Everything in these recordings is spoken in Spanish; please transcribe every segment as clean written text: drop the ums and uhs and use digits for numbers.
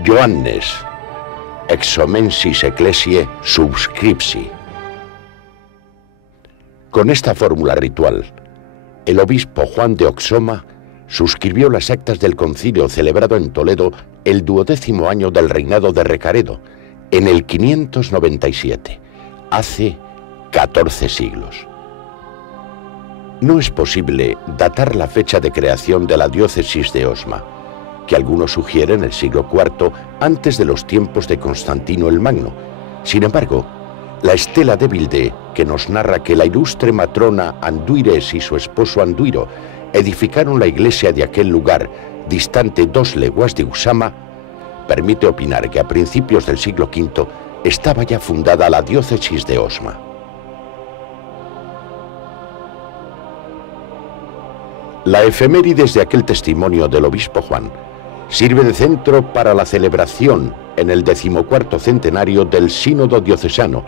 Johannes, exomensis ecclesiae subscripsi. Con esta fórmula ritual, el obispo Juan de Oxoma suscribió las actas del concilio celebrado en Toledo el 12º año del reinado de Recaredo, en el 597, hace 14 siglos. No es posible datar la fecha de creación de la diócesis de Osma, que algunos sugieren el siglo IV antes de los tiempos de Constantino el Magno. Sin embargo, la estela de Vildé, que nos narra que la ilustre matrona Anduires y su esposo Anduiro edificaron la iglesia de aquel lugar, distante 2 leguas de Usama, permite opinar que a principios del siglo V estaba ya fundada la diócesis de Osma. La efemérides de aquel testimonio del obispo Juan sirve de centro para la celebración en el 14º centenario del Sínodo Diocesano,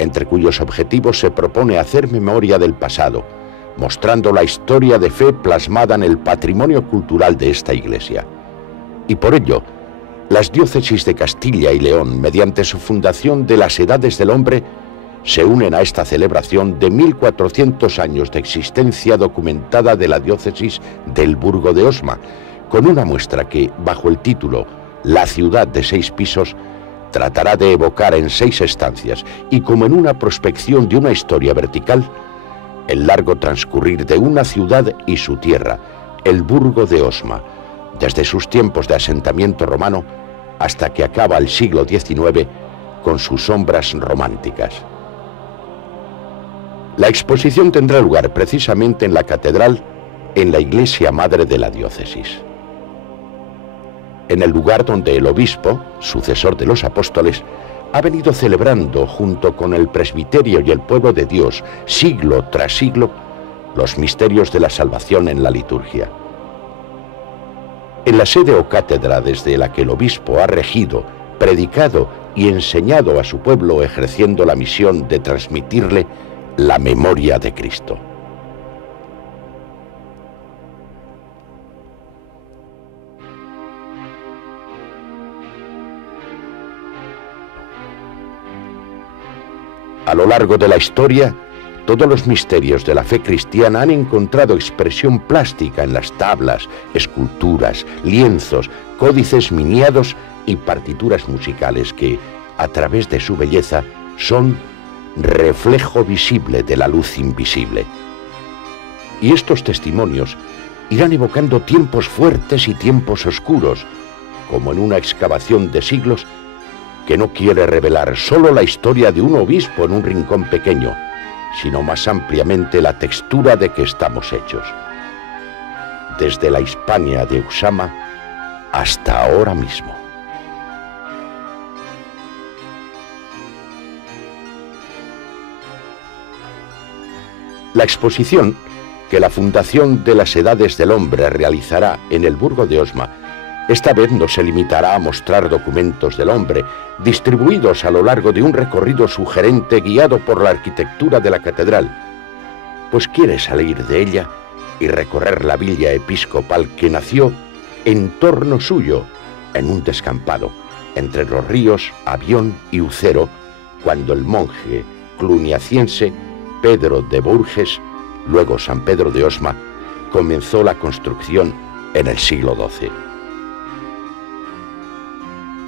entre cuyos objetivos se propone hacer memoria del pasado, mostrando la historia de fe plasmada en el patrimonio cultural de esta iglesia. Y por ello, las diócesis de Castilla y León, mediante su fundación de las Edades del Hombre, se unen a esta celebración de 1400 años de existencia documentada de la diócesis del Burgo de Osma, con una muestra que, bajo el título La ciudad de 6 pisos, tratará de evocar en 6 estancias y como en una prospección de una historia vertical, el largo transcurrir de una ciudad y su tierra, el Burgo de Osma, desde sus tiempos de asentamiento romano hasta que acaba el siglo XIX con sus sombras románticas. La exposición tendrá lugar precisamente en la catedral, en la iglesia madre de la diócesis. En el lugar donde el obispo, sucesor de los apóstoles, ha venido celebrando junto con el presbiterio y el pueblo de Dios, siglo tras siglo, los misterios de la salvación en la liturgia. En la sede o cátedra desde la que el obispo ha regido, predicado y enseñado a su pueblo ejerciendo la misión de transmitirle la memoria de Cristo. A lo largo de la historia, todos los misterios de la fe cristiana han encontrado expresión plástica en las tablas, esculturas, lienzos, códices miniados y partituras musicales que, a través de su belleza, son reflejo visible de la luz invisible. Y estos testimonios irán evocando tiempos fuertes y tiempos oscuros, como en una excavación de siglos que no quiere revelar solo la historia de un obispo en un rincón pequeño, sino más ampliamente la textura de que estamos hechos, desde la Hispania de Usama hasta ahora mismo. La exposición que la Fundación de las Edades del Hombre realizará en el Burgo de Osma esta vez no se limitará a mostrar documentos del hombre, distribuidos a lo largo de un recorrido sugerente guiado por la arquitectura de la catedral, pues quiere salir de ella y recorrer la villa episcopal que nació en torno suyo, en un descampado, entre los ríos Avión y Ucero, cuando el monje cluniaciense Pedro de Bourges, luego San Pedro de Osma, comenzó la construcción en el siglo XII.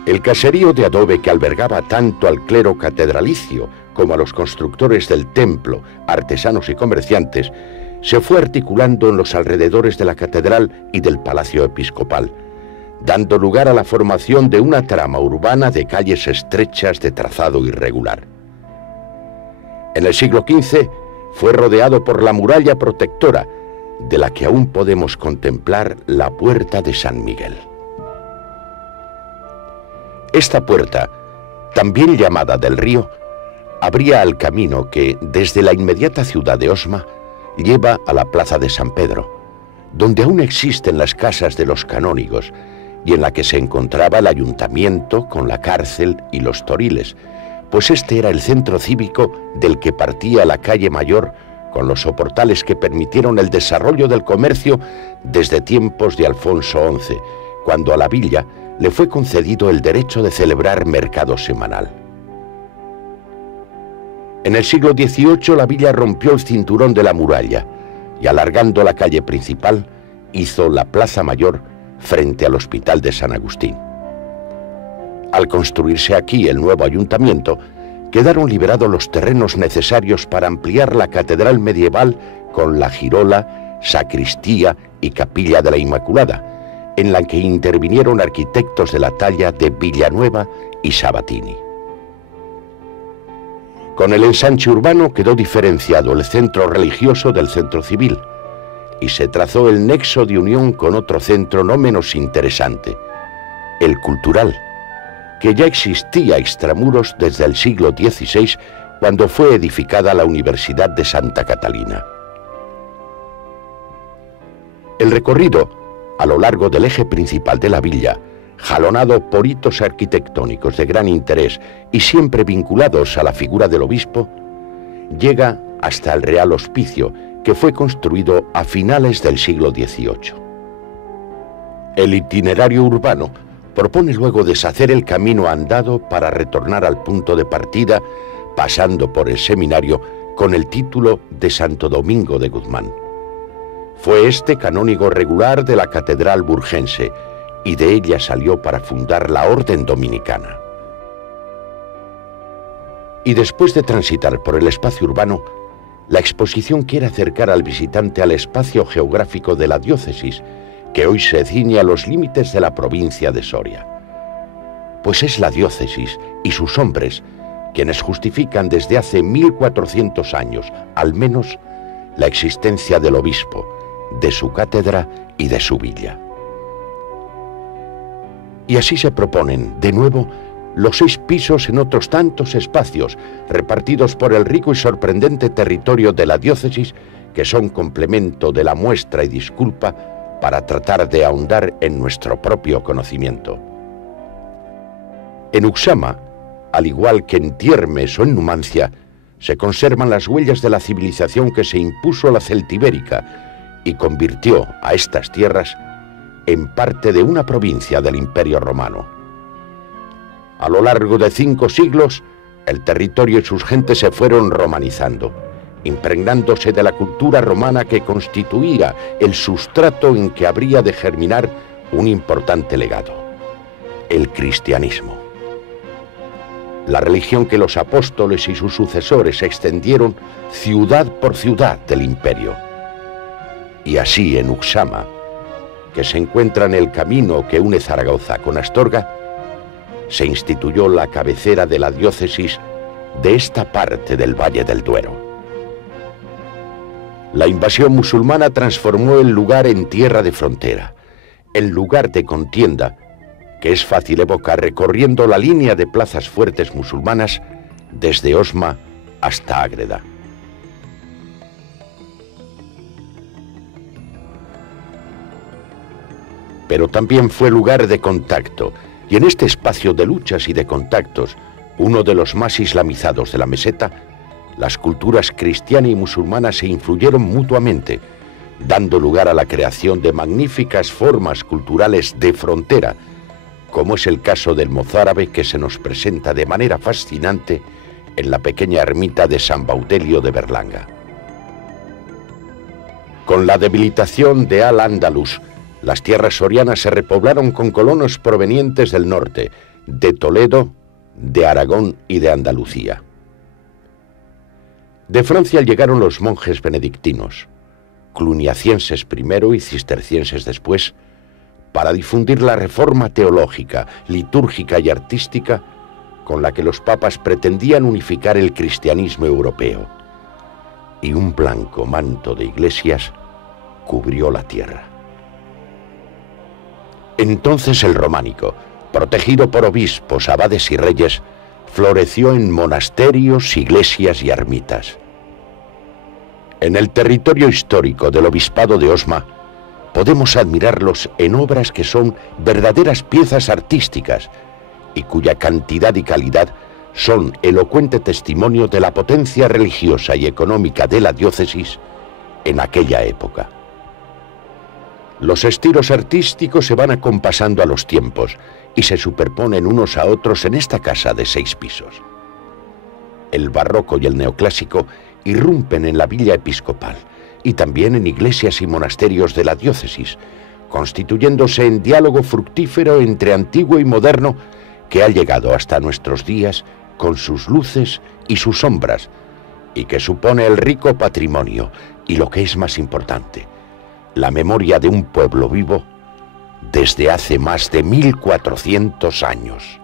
El caserío de adobe que albergaba tanto al clero catedralicio como a los constructores del templo, artesanos y comerciantes, se fue articulando en los alrededores de la catedral y del palacio episcopal, dando lugar a la formación de una trama urbana de calles estrechas de trazado irregular. En el siglo XV fue rodeado por la muralla protectora, de la que aún podemos contemplar la puerta de San Miguel. Esta puerta, también llamada del Río, abría al camino que, desde la inmediata ciudad de Osma, lleva a la plaza de San Pedro, donde aún existen las casas de los canónigos y en la que se encontraba el ayuntamiento con la cárcel y los toriles, pues este era el centro cívico del que partía la calle Mayor, con los soportales que permitieron el desarrollo del comercio desde tiempos de Alfonso XI, cuando a la villa le fue concedido el derecho de celebrar mercado semanal. En el siglo XVIII la villa rompió el cinturón de la muralla y, alargando la calle principal, hizo la Plaza Mayor frente al Hospital de San Agustín. Al construirse aquí el nuevo ayuntamiento, quedaron liberados los terrenos necesarios para ampliar la catedral medieval con la girola, sacristía y capilla de la Inmaculada, en la que intervinieron arquitectos de la talla de Villanueva y Sabatini. Con el ensanche urbano quedó diferenciado el centro religioso del centro civil y se trazó el nexo de unión con otro centro no menos interesante, el cultural, que ya existía extramuros desde el siglo XVI, cuando fue edificada la Universidad de Santa Catalina. El recorrido a lo largo del eje principal de la villa, jalonado por hitos arquitectónicos de gran interés y siempre vinculados a la figura del obispo, llega hasta el Real Hospicio, que fue construido a finales del siglo XVIII. El itinerario urbano propone luego deshacer el camino andado para retornar al punto de partida, pasando por el seminario con el título de Santo Domingo de Guzmán. Fue este canónigo regular de la catedral burgense, y de ella salió para fundar la orden dominicana. Y después de transitar por el espacio urbano, la exposición quiere acercar al visitante al espacio geográfico de la diócesis, que hoy se ciñe a los límites de la provincia de Soria. Pues es la diócesis y sus hombres quienes justifican desde hace 1400 años, al menos, la existencia del obispo, de su cátedra y de su villa. Y así se proponen, de nuevo, los 6 pisos en otros tantos espacios, repartidos por el rico y sorprendente territorio de la diócesis, que son complemento de la muestra y disculpa para tratar de ahondar en nuestro propio conocimiento. En Uxama, al igual que en Tiermes o en Numancia, se conservan las huellas de la civilización que se impuso a la celtibérica y convirtió a estas tierras en parte de una provincia del Imperio Romano. A lo largo de 5 siglos, el territorio y sus gentes se fueron romanizando, impregnándose de la cultura romana que constituía el sustrato en que habría de germinar un importante legado: el cristianismo. La religión que los apóstoles y sus sucesores extendieron ciudad por ciudad del imperio. Y así en Uxama, que se encuentra en el camino que une Zaragoza con Astorga, se instituyó la cabecera de la diócesis de esta parte del Valle del Duero. La invasión musulmana transformó el lugar en tierra de frontera, el lugar de contienda, que es fácil evocar recorriendo la línea de plazas fuertes musulmanas desde Osma hasta Ágreda. Pero también fue lugar de contacto, y en este espacio de luchas y de contactos, uno de los más islamizados de la meseta, las culturas cristiana y musulmana se influyeron mutuamente, dando lugar a la creación de magníficas formas culturales de frontera, como es el caso del mozárabe, que se nos presenta de manera fascinante en la pequeña ermita de San Baudelio de Berlanga. Con la debilitación de Al-Ándalus, las tierras sorianas se repoblaron con colonos provenientes del norte, de Toledo, de Aragón y de Andalucía. De Francia llegaron los monjes benedictinos, cluniacienses primero y cistercienses después, para difundir la reforma teológica, litúrgica y artística con la que los papas pretendían unificar el cristianismo europeo. Y un blanco manto de iglesias cubrió la tierra. Entonces el románico, protegido por obispos, abades y reyes, floreció en monasterios, iglesias y ermitas. En el territorio histórico del obispado de Osma, podemos admirarlos en obras que son verdaderas piezas artísticas y cuya cantidad y calidad son elocuente testimonio de la potencia religiosa y económica de la diócesis en aquella época. Los estilos artísticos se van acompasando a los tiempos y se superponen unos a otros en esta casa de 6 pisos. El barroco y el neoclásico irrumpen en la villa episcopal y también en iglesias y monasterios de la diócesis, constituyéndose en diálogo fructífero entre antiguo y moderno que ha llegado hasta nuestros días con sus luces y sus sombras, y que supone el rico patrimonio y, lo que es más importante, la memoria de un pueblo vivo desde hace más de 1400 años.